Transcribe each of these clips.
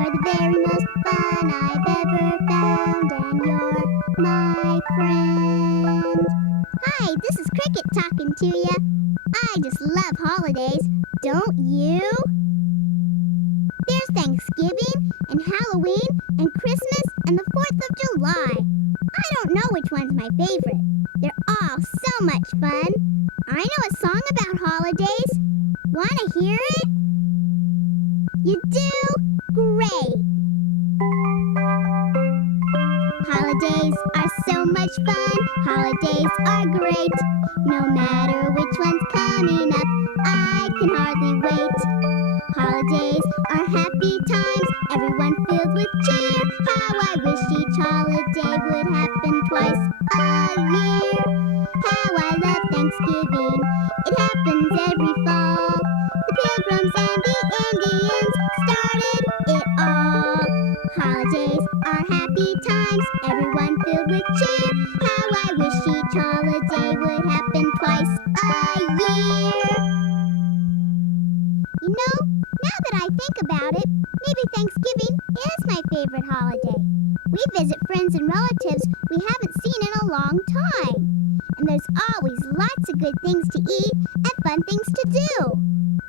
You're the very most fun I've ever found, and you're my friend. Hi, this is Cricket talking to you. I just love holidays, don't you? There's Thanksgiving and Halloween and Christmas and the 4th of July. I don't know which one's my favorite. They're all so much fun. I know a song about holidays. Wanna hear it? You do? Great! Holidays are so much fun. Holidays are great. No matter which one's coming up, I can hardly wait. Holidays are happy times, everyone filled with cheer. How I wish each holiday would happen twice a year. How I love Thanksgiving, it happens every fall. The Pilgrims and the Indians started it all. Holidays are happy times, everyone filled with cheer. How I wish each holiday would happen twice a year. You know, now that I think about it, maybe Thanksgiving is my favorite holiday. We visit friends and relatives we haven't seen in a long time. And there's always lots of good things to eat and fun things to do.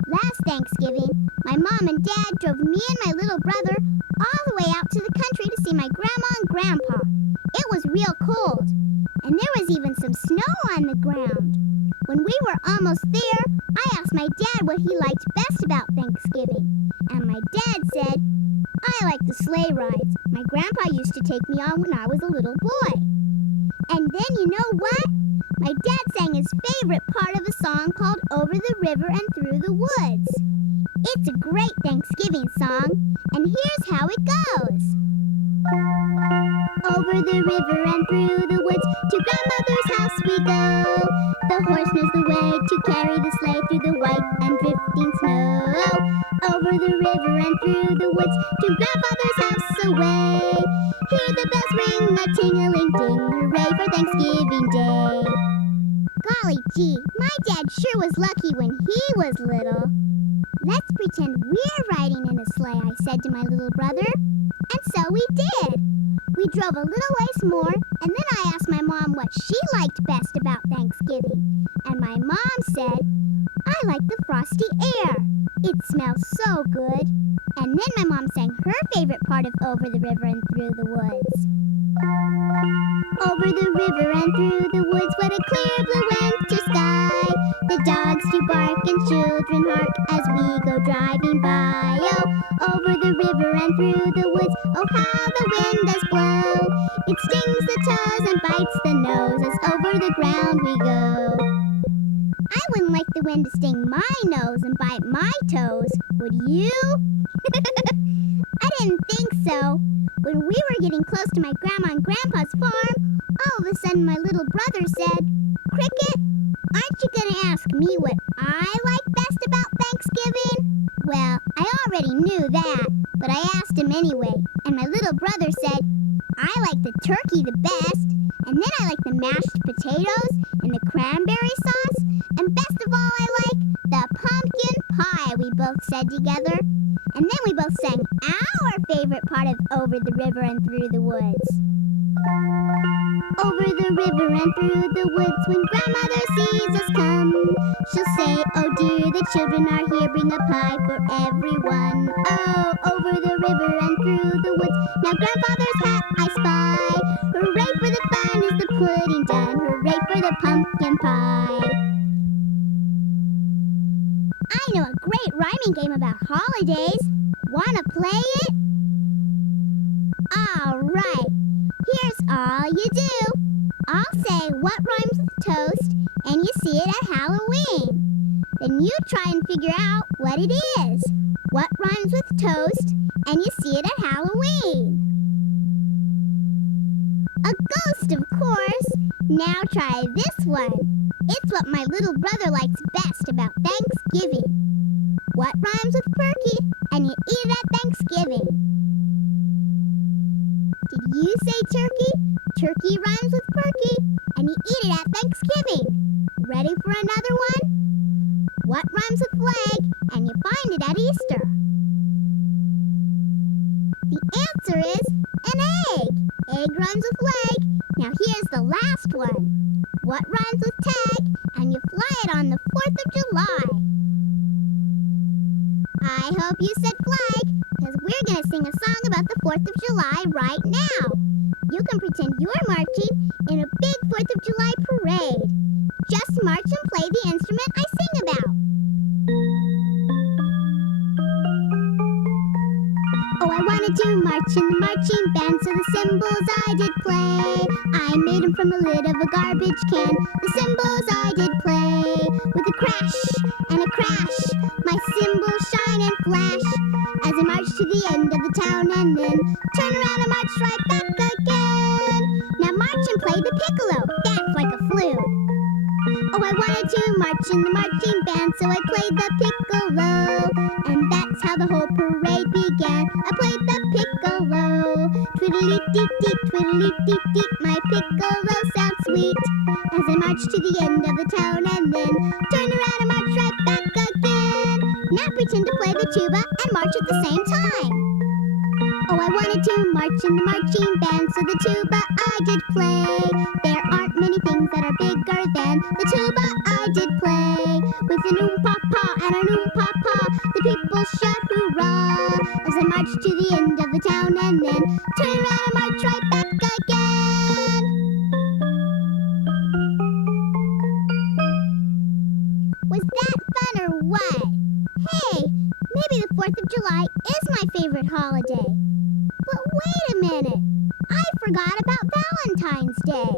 Last Thanksgiving, my mom and dad drove me and my little brother all the way out to the country to see my grandma and grandpa. It was real cold, and there was even some snow on the ground. When we were almost there, I asked my dad what he liked best about Thanksgiving. And my dad said, I like the sleigh rides my grandpa used to take me on when I was a little boy. And then you know what? My dad sang his favorite part of a song called Over the River and Through the Woods. It's a great Thanksgiving song, and here's how it goes. Over the river and through the woods, to grandmother's house we go. The horse knows the way to carry the sleigh through the white and drifting snow. Over the river and through the woods, to grandfather's house away. Hear the bells ring a ting-a-ling-ding, hooray for Thanksgiving Day. Golly gee, my dad sure was lucky when he was little. Let's pretend we're riding in a sleigh, I said to my little brother. And so we did. We drove a little ways more, and then I asked my mom what she liked best about Thanksgiving. And my mom said, I like the frosty air. It smells so good. And then my mom sang her favorite part of Over the River and Through the Woods. Over the river and through the woods, what a clear blue winter sky. The dogs do bark and children hark as we go driving by. Oh, over the river and through the woods, oh how the wind does blow. It stings the toes and bites the nose as over the ground we go. I wouldn't like the wind to sting my nose and bite my toes, would you? I didn't think so. When we were getting close to my grandma and grandpa's farm, all of a sudden my little brother said, Cricket, aren't you going to ask me what I like best about Thanksgiving? Well, I already knew that, but I asked him anyway, and my little brother said, I like the turkey the best, and then I like the mashed potatoes and the cranberry sauce, and best of all I like the pumpkin pie, we both said together. And then we both sang our favorite part of Over the River and Through the Woods. Over the river and through the woods, when grandmother sees us come, she'll say, oh dear, the children are here, bring a pie for everyone. Oh, over the river and through the woods, now grandfather's hat I spy. Hooray for the fun, is the pudding done? Hooray for the pumpkin pie. I know a great rhyming game about holidays. Wanna play it? All right. Here's all you do. I'll say what rhymes with toast, and you see it at Halloween. Then you try and figure out what it is. What rhymes with toast, and you see it at Halloween? A ghost, of course. Now try this one. It's what my little brother likes best about Thanksgiving. What rhymes with perky, and you eat it at Thanksgiving? Did you say turkey? Turkey rhymes with perky, and you eat it at Thanksgiving. Ready for another one? What rhymes with flag, and you find it at Easter? The answer is an egg. Egg rhymes with leg. Now here's the last one. What rhymes with tag and you fly it on the 4th of July? I hope you said flag, because we're going to sing a song about the 4th of July right now. You can pretend you're marching in a big 4th of July parade. Just march and play the instrument I sing about. Oh, I wanted to march in the marching band, so the cymbals I did play. I made them from a lid of a garbage can. The cymbals I did play. With a crash and a crash, my cymbals shine and flash. As I march to the end of the town and then turn around and march right back again. Now march and play the piccolo, that's like a flute. Oh, I wanted to march in the marching band, so I played the piccolo. And that's how the whole parade began. I played the piccolo. Twiddly-dee-dee, twiddly-dee-dee, my piccolo sounds sweet. As I march to the end of the town and then turn around and march right back again. Now pretend to play the tuba and march at the same time. Oh, I wanted to march in the marching band, so the tuba I did play. There aren't many things that are bigger than the tuba I did play. With an oom-pa-pa and an oom-pa-pa, the people shout hurrah. As I march to the end of the town and then turn around and march right back again. Was that fun or what? Hey, maybe the 4th of July is my favorite holiday. But wait a minute, I forgot about Valentine's Day.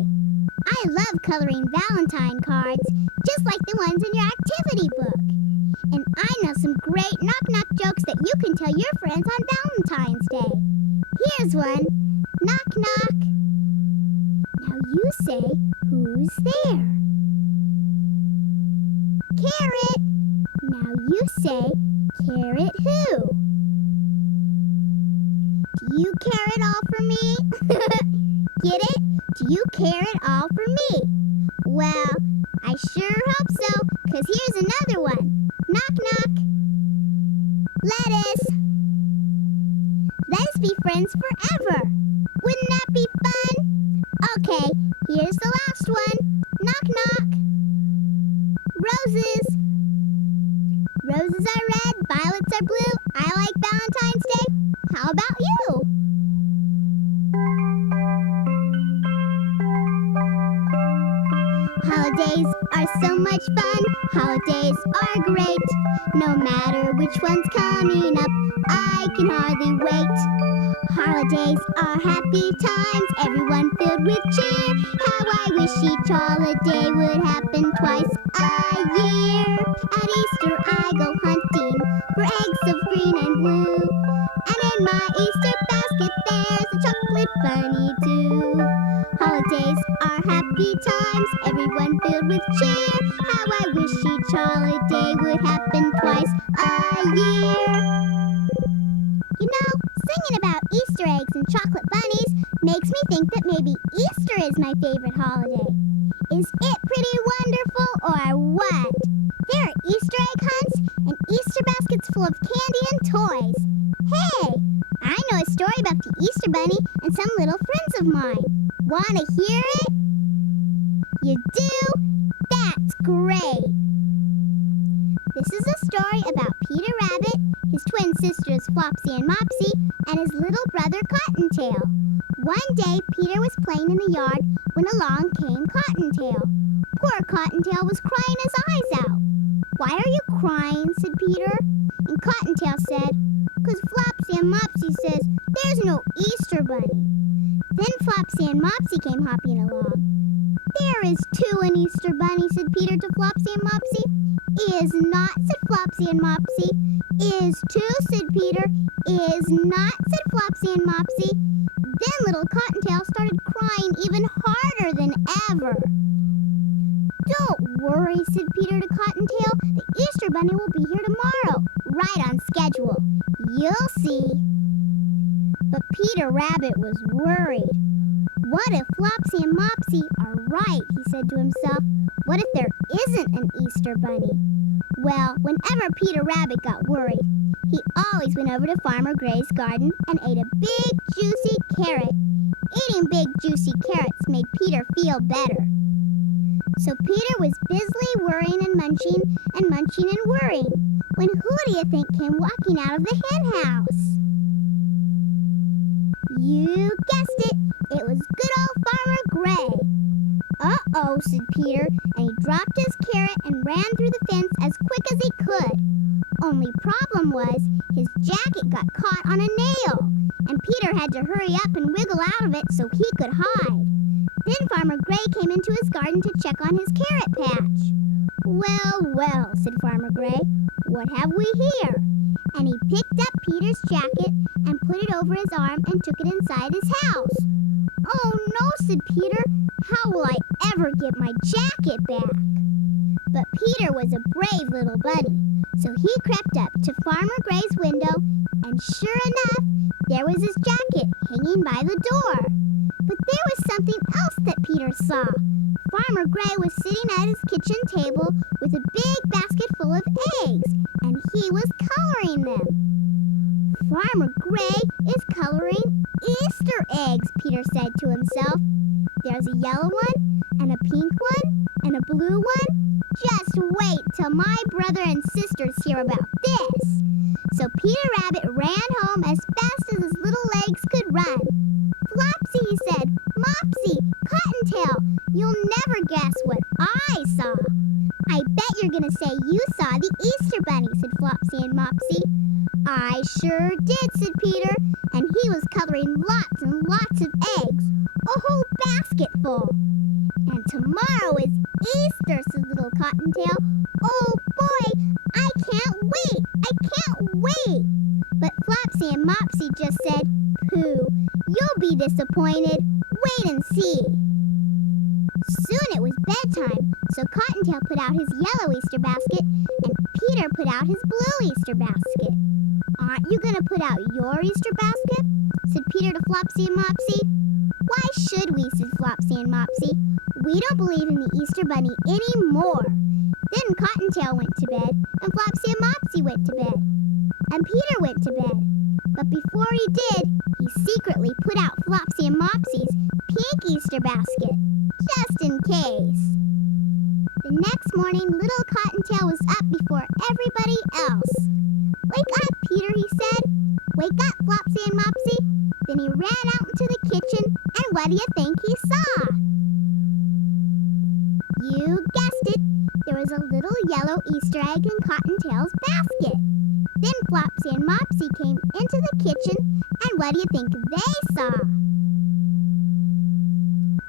I love coloring Valentine cards, just like the ones in your activity book. And I know some great knock-knock jokes that you can tell your friends on Valentine's Day. Here's one. Knock, knock. Now you say, who's there? Carrot. Now you say, carrot who? Do you care it all for me? Get it? Do you care it all for me? Well, I sure hope so, because here's another one. Knock, knock. Lettuce. Let us be friends forever. Wouldn't that be fun? Okay, here's the last one. Knock, knock. Roses. Roses are red, violets are blue. I like Valentine's Day. How about you? Holidays are so much fun. Holidays are great. No matter which one's coming up, I can hardly wait. Holidays are happy times, everyone filled with cheer. How I wish each holiday would happen twice a year. At Easter I go hunting for eggs of green and blue. And in my Easter basket there's a chocolate bunny too. Holidays are happy times, everyone filled with cheer. How I wish each holiday would happen twice a year. You know, singing about Easter eggs and chocolate bunnies makes me think that maybe Easter is my favorite holiday. Is it pretty wonderful or what? There are Easter egg hunts and Easter baskets full of candy and toys. Hey, I know a story about the Easter bunny and some little friends of mine. Want to hear it? You do? That's great! This is a story about Peter Rabbit, his twin sisters Flopsy and Mopsy, and his little brother Cottontail. One day, Peter was playing in the yard when along came Cottontail. Poor Cottontail was crying his eyes out. "Why are you crying?" said Peter. And Cottontail said, "'Cause Flopsy and Mopsy says there's no Easter bunny." Then Flopsy and Mopsy came hopping along. "There is too an Easter bunny," said Peter to Flopsy and Mopsy. "Is not," said Flopsy and Mopsy. "Is too," said Peter. "Is not," said Flopsy and Mopsy. Then little Cottontail started crying even harder than ever. "Don't worry," said Peter to Cottontail. "The Easter bunny will be here tomorrow, right on schedule. You'll see." But Peter Rabbit was worried. "What if Flopsy and Mopsy are right?" he said to himself. "What if there isn't an Easter bunny?" Well, whenever Peter Rabbit got worried, He always went over to Farmer Gray's garden and ate a big, juicy carrot. Eating big, juicy carrots made Peter feel better. So Peter was busily worrying and munching and worrying, when who do you think came walking out of the hen house? You guessed it, it was good old Farmer Gray. Uh-oh, said Peter, and he dropped his carrot and ran through the fence as quick as he could. Only problem was, his jacket got caught on a nail, and Peter had to hurry up and wiggle out of it so he could hide. Then Farmer Gray came into his garden to check on his carrot patch. Well, well, said Farmer Gray, what have we here? And he picked up Peter's jacket and put it over his arm and took it inside his house. Oh no, said Peter, how will I ever get my jacket back? But Peter was a brave little bunny, so he crept up to Farmer Gray's window, and sure enough, there was his jacket hanging by the door. But there was something else that Peter saw. Farmer Gray was sitting at his kitchen table with a big basket full of eggs, and he was coloring them. Farmer Gray is coloring Easter eggs, Peter said to himself. There's a yellow one, and a pink one, and a blue one. Just wait till my brother and sisters hear about this. So Peter Rabbit ran home as fast as his little legs could run. Flopsy, he said, Mopsy, Cottontail, you'll never guess what I saw. I bet you're going to say you saw the Easter Bunny, said Flopsy and Mopsy. I sure did, said Peter, and he was coloring lots and lots of eggs, a whole basket full. And tomorrow is Easter, said little Cottontail. Oh boy, I can't wait, I can't wait. But Flopsy and Mopsy just said, Pooh, you'll be disappointed. Wait and see. Soon it was bedtime, so Cottontail put out his yellow Easter basket and Peter put out his blue Easter basket. Aren't you going to put out your Easter basket? Said Peter to Flopsy and Mopsy. Why should we, said Flopsy and Mopsy. We don't believe in the Easter Bunny anymore. Then Cottontail went to bed, and Flopsy and Mopsy went to bed. And Peter went to bed. But before he did, he secretly put out Flopsy and Mopsy's pink Easter basket, just in case. The next morning, little Cottontail was up before everybody else. Wake up, Peter, he said. Wake up, Flopsy and Mopsy. Then he ran out into the kitchen, and what do you think he saw? You guessed it. There was a little yellow Easter egg in Cottontail's basket. Then Flopsy and Mopsy came into the kitchen, and what do you think they saw?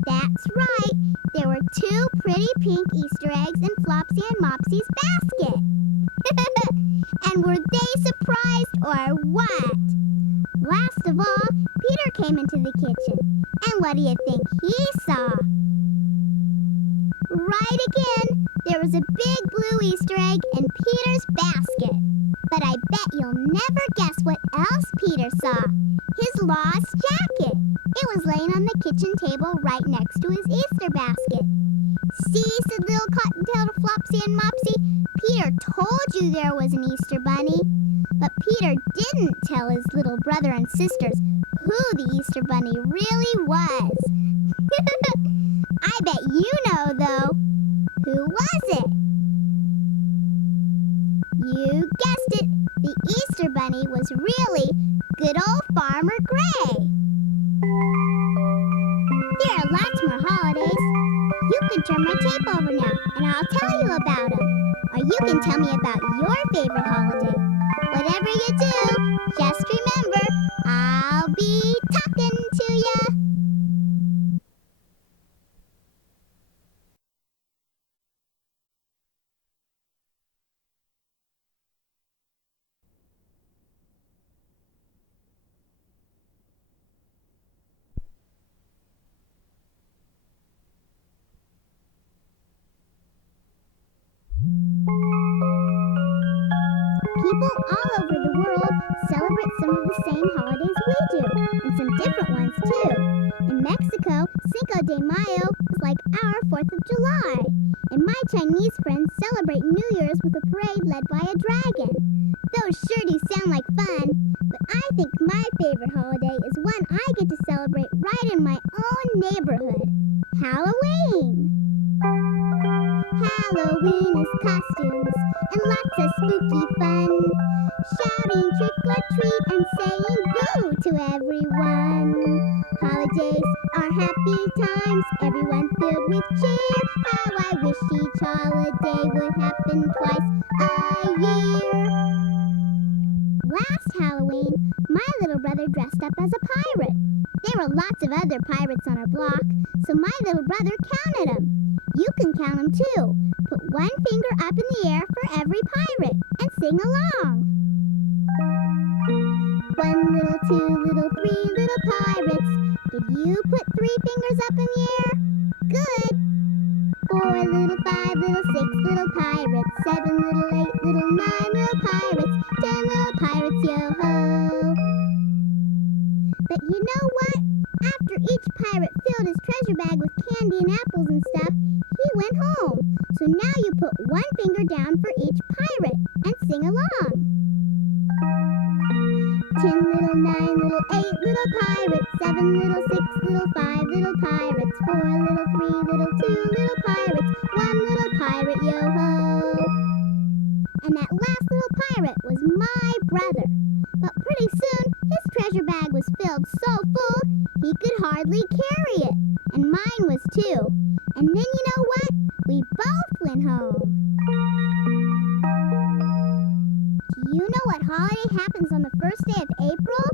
That's right. There were two pretty pink Easter eggs in Flopsy and Mopsy's basket. And were they surprised or what? Last of all, Peter came into the kitchen, and what do you think he saw? Right again, there was a big blue Easter egg in Peter's basket. But I bet you'll never guess what else Peter saw. His lost jacket. It was laying on the kitchen table right next to his Easter basket. See, said little Cottontail to Flopsy and Mopsy, Peter told you there was an Easter Bunny. But Peter didn't tell his little brother and sisters who the Easter Bunny really was. I bet you know, though. Who was it? You guessed it. The Easter Bunny was really good old Farmer Gray. There are lots more holidays. You can turn my tape over now, and I'll tell you about them. Or you can tell me about your favorite holiday. Whatever you do, just remember, I'll be talking to ya. People all over the world celebrate some of the same holidays we do, and some different ones too. In Mexico, Cinco de Mayo is like our 4th of July. And my Chinese friends celebrate New Year's with a parade led by a dragon. Those sure do sound like fun, but I think my favorite holiday is one I get to celebrate right in my own neighborhood, Halloween. Halloween is costumes and lots of spooky fun, shouting trick or treat and saying boo to everyone. Holidays are happy times, everyone filled with cheer. How I wish each holiday would happen twice a year. Last Halloween, my little brother dressed up as a pirate. There were lots of other pirates on our block, so my little brother counted them. You can count them too. Put one finger up in the air for every pirate and sing along. 1 little, 2 little, 3 little pirates. Did you put 3 fingers up in the air? Good. 4 little, 5 little, 6 little pirates. 7 little, 8 little, 9 little pirates. 10 little pirates, yo-ho. But you know what? After each pirate filled his treasure bag with candy and apples and stuff, he went home. So now you put 1 finger down for each pirate and sing along. 10 little, 9 little, 8 little pirates. 7 little, 6 little, 5 little pirates. 4 little, 3 little, 2 little pirates. 1 little pirate, yo-ho. And that last little pirate was my brother. But pretty soon, his treasure bag was filled so full, he could hardly carry it. And mine was too. And then you know what? We both went home. Do you know what holiday happens on the first day of April?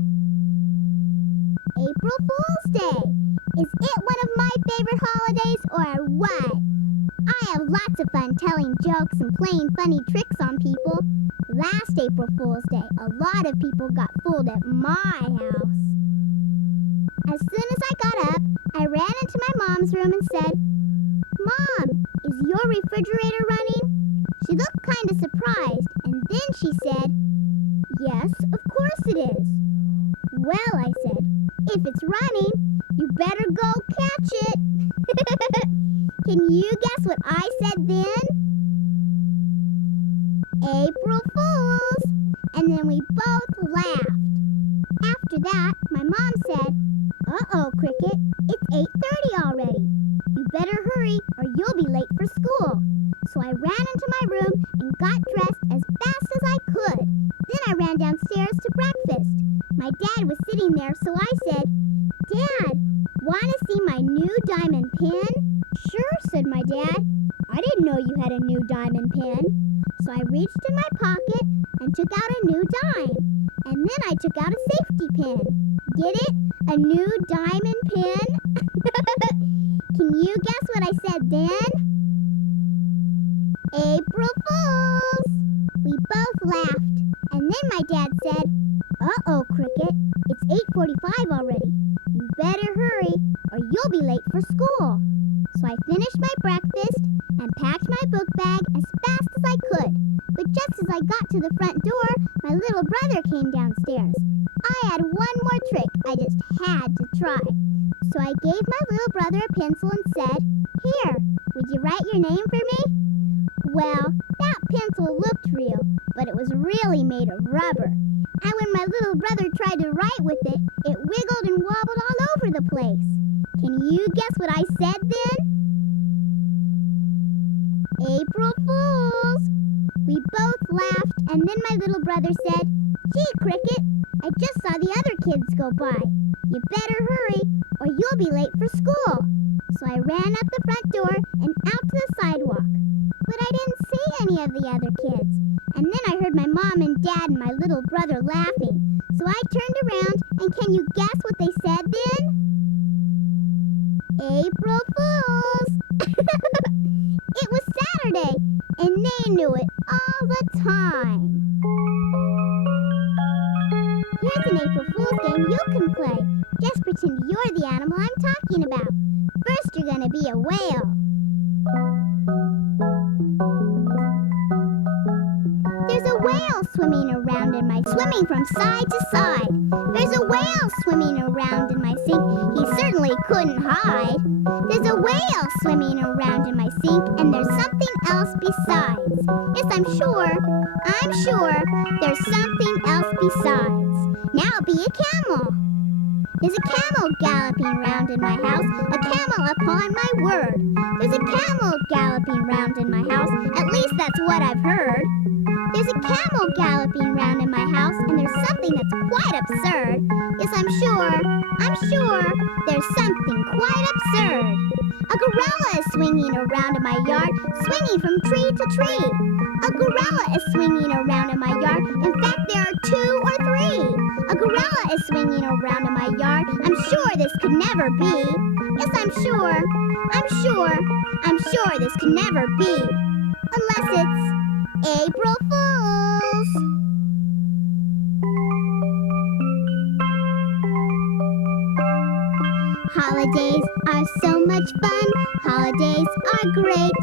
April Fool's Day. Is it one of my favorite holidays or what? I have lots of fun telling jokes and playing funny tricks on people. Last April Fool's Day, a lot of people got fooled at my house. As soon as I got up, I ran into my mom's room and said, "Mom, is your refrigerator running?" She looked kind of surprised, and then she said, "Yes, of course it is." "Well," I said, "if it's running, you better go catch it." Can you guess what I said then? April Fools! And then we both laughed. After that, my mom said, "Uh-oh, Cricket, it's 8:30 already. You better hurry or you'll be late for school." So I ran into my room and got dressed as fast as I could. Then I ran downstairs to breakfast. My dad was sitting there, so I said, "Dad, want to see my new diamond pin?" "Sure," said my dad. "I didn't know you had a new diamond pin." So I reached in my pocket and took out a new dime. And then I took out a safety pin. Get it? A new diamond pin? Can you guess what I said then? April Fools! We both laughed. And then my dad said, "Uh-oh, Cricket, it's 8:45 already. You better hurry or you'll be late for school." So I finished my breakfast and packed my book bag as fast as I could. But just as I got to the front door, my little brother came downstairs. I had one more trick I just had to try. So I gave my little brother a pencil and said, "Here, would you write your name for me?" Well, that pencil looked real, but it was really made of rubber. And when my little brother tried to write with it, it wiggled and wobbled all over the place. Can you guess what I said then? April Fools! We both laughed, and then my little brother said, "Gee, Cricket, I just saw the other kids go by. You better hurry, or you'll be late for school." So I ran up the front door and out to the sidewalk. But I didn't see any of the other kids. And then I heard my mom and dad and my little brother laughing. So I turned around, and can you guess what they said then? April Fools! It was Saturday, and they knew it all the time. Here's an April Fool's game you can play. Just pretend you're the animal I'm talking about. First, you're going to be a whale. There's a whale swimming around in my swimming from side to side. There's a whale swimming around in my sink. He certainly couldn't hide. There's a whale swimming around in my sink, and there's something else besides. Yes, I'm sure there's something else besides. Now be a camel. There's a camel galloping round in my house, a camel upon my word. There's a camel galloping round in my house, at least that's what I've heard. There's a camel galloping round in my house, and there's something that's quite absurd. Yes, I'm sure there's something quite absurd. A gorilla is swinging around in my yard, swinging from tree to tree. A gorilla is swinging around in my yard. In fact, there are 2 or 3. A gorilla is swinging around in my yard. I'm sure this could never be. Yes, I'm sure this could never be. Unless it's April Fools. Holidays are so much fun. Holidays are great.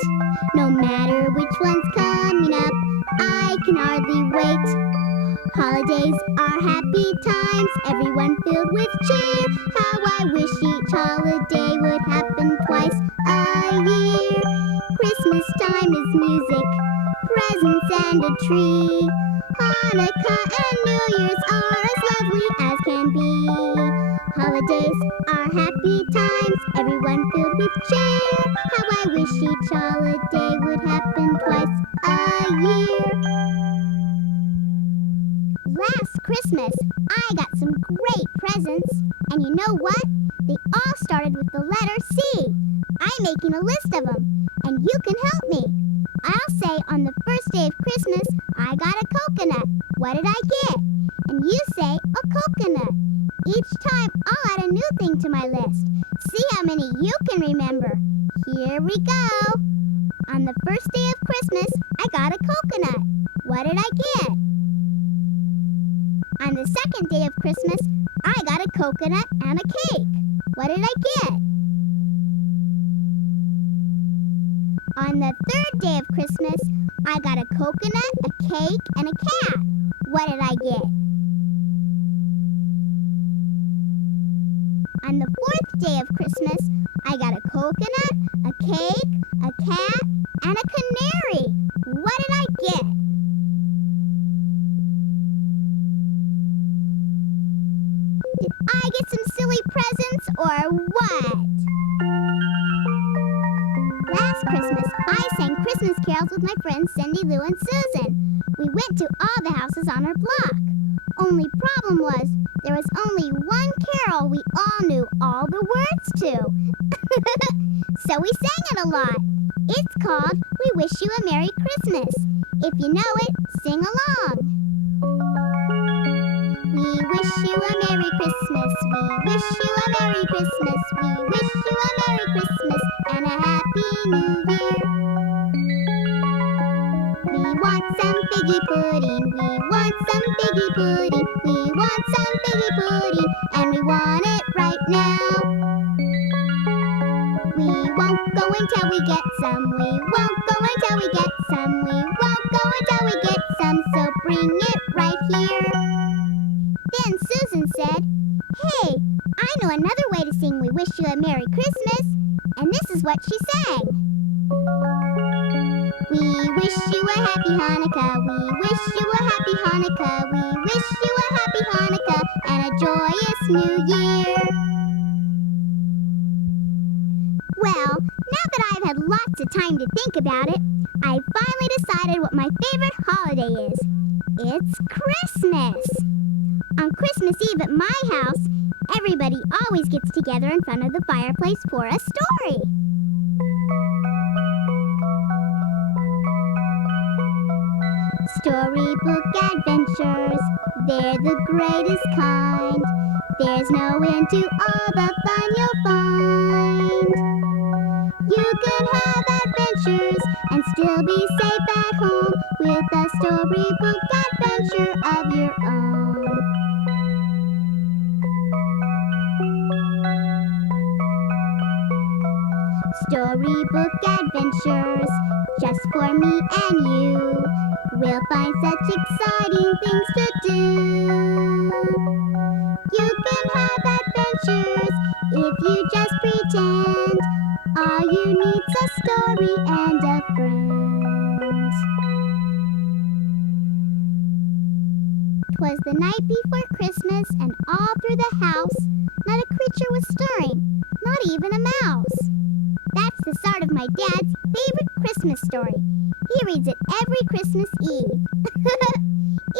No matter which one's coming up, I can hardly wait. Holidays are happy times, everyone filled with cheer. How I wish each holiday would happen twice a year. Christmas time is music, presents and a tree. Hanukkah and New Year's are as lovely as can be. Holidays are happy times, everyone filled with cheer. How I wish each holiday would happen twice a year. Last Christmas, I got some great presents. And you know what? They all started with the letter C. I'm making a list of them, and you can help me. I'll say on the first day of Christmas, I got a coconut. What did I get? And you say a coconut. Each time, I'll add a new thing to my list. See how many you can remember. Here we go. On the first day of Christmas, I got a coconut. What did I get? On the second day of Christmas, I got a coconut and a cake. What did I get? On the third day of Christmas, I got a coconut, a cake, and a cat. What did I get? On the fourth day of Christmas, I got a coconut, a cake, a cat, and a canary. What did I get? Did I get some silly presents or what? Last Christmas, I sang Christmas carols with my friends Cindy, Lou, and Susan. We went to all the houses on our block. Only problem was, there was only one carol we all knew all the words to. So we sang it a lot. It's called We Wish You a Merry Christmas. If you know it, sing along. We wish you a Merry Christmas. We wish you a Merry Christmas. We wish you a Merry Christmas and a Happy New Year. We want some figgy pudding. We want some figgy pudding. We want some figgy pudding, and we want it right now. We won't go until we get some. We won't go until we get some. We won't go until we get some, so bring it right here. Then Susan said, "Hey, I know another way to sing We Wish You a Merry Christmas." And this is what she sang. We wish you a happy Hanukkah. We wish you a happy Hanukkah. We wish you a happy Hanukkah and a joyous New Year. Well, now that I've had lots of time to think about it, I finally decided what my favorite holiday is. It's Christmas. On Christmas Eve at my house, everybody always gets together in front of the fireplace for a story. Storybook adventures, they're the greatest kind. There's no end to all the fun you'll find. You can have adventures and still be safe at home with a storybook adventure of your own. Storybook adventures, just for me and you. We'll find such exciting things to do. You can have adventures if you just pretend. All you need's a story and a friend. 'Twas the night before Christmas, and all through the house not a creature was stirring, not even a mouse. That's the start of my dad's favorite Christmas story. He reads it every Christmas Eve.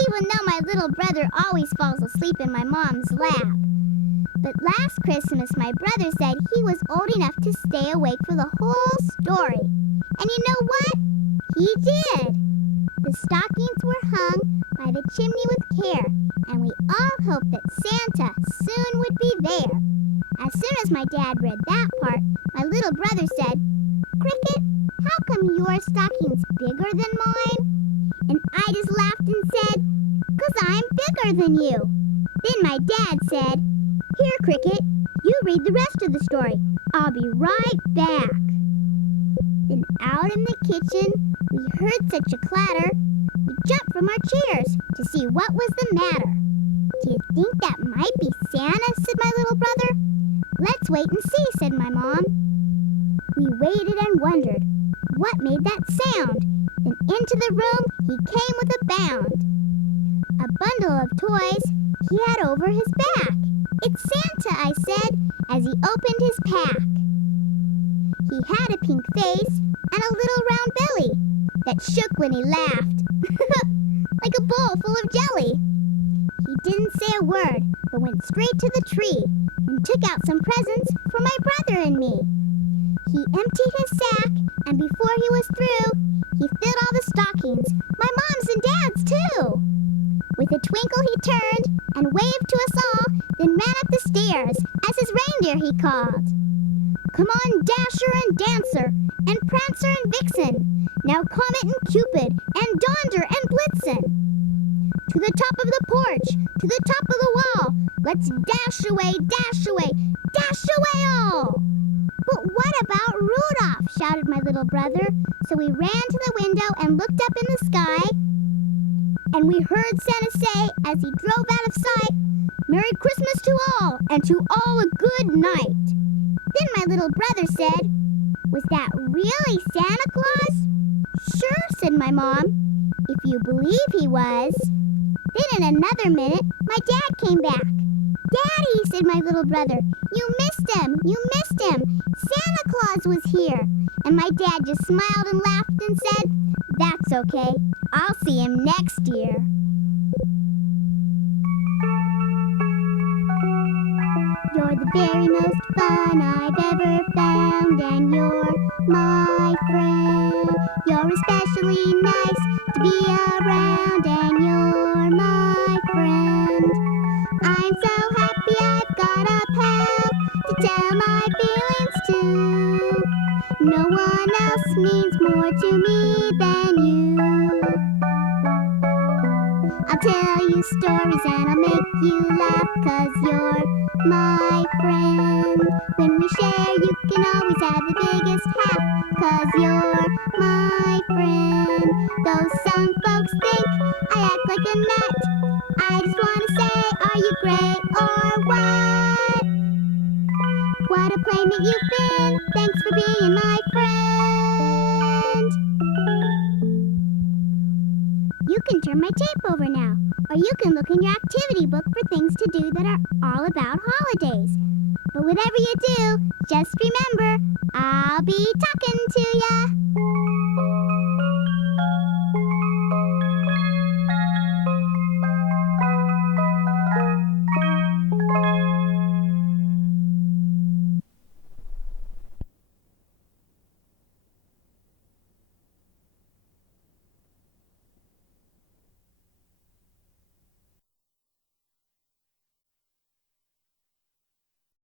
Even though my little brother always falls asleep in my mom's lap. But last Christmas, my brother said he was old enough to stay awake for the whole story. And you know what? He did. The stockings were hung by the chimney with care, and we all hoped that Santa soon would be there. As soon as my dad read that part, my little brother said, "Cricket, how come your stocking's bigger than mine?" And I just laughed and said, "'Cause I'm bigger than you." Then my dad said, "Here, Cricket, you read the rest of the story. I'll be right back." Then out in the kitchen, we heard such a clatter, we jumped from our chairs to see what was the matter. "Do you think that might be Santa?" said my little brother. "Let's wait and see," said my mom. We waited and wondered what made that sound. Then into the room he came with a bound. A bundle of toys he had over his back. "It's Santa," I said, as he opened his pack. He had a pink face and a little round belly that shook when he laughed, like a bowl full of jelly. He didn't say a word, but went straight to the tree and took out some presents for my brother and me. He emptied his sack, and before he was through, he filled all the stockings, my mom's and dad's too. With a twinkle he turned and waved to us all, then ran up the stairs as his reindeer he called. "Come on, Dasher and Dancer, and Prancer and Vixen, now Comet and Cupid, and Donder and Blitzen. To the top of the porch, to the top of the wall, let's dash away, dash away, dash away all!" "But what about Rudolph?" shouted my little brother. So we ran to the window and looked up in the sky, and we heard Santa say as he drove out of sight, "Merry Christmas to all, and to all a good night." Then my little brother said, "Was that really Santa Claus?" "Sure," said my mom, "if you believe he was." Then in another minute, my dad came back. "Daddy," said my little brother, "you missed him, you missed him. Santa Claus was here." And my dad just smiled and laughed and said, "That's okay. I'll see him next year." You're the very most fun I've ever found, and you're my friend. You're especially nice to be around, and you're my friend. I'm so happy I've got a pal to tell my feelings to. No one else means more to me than you. I'll tell you stories and I'll make you laugh, 'cause you're my friend. When we share, you can always have the biggest half, 'cause you're my friend. Though some folks think I act like a nut, I just want to say, are you great or what? What a playmate you've been. Thanks for being my friend. You can turn my tape over now, or you can look in your activity book for things to do that are all about holidays. But whatever you do, just remember, I'll be talking to ya.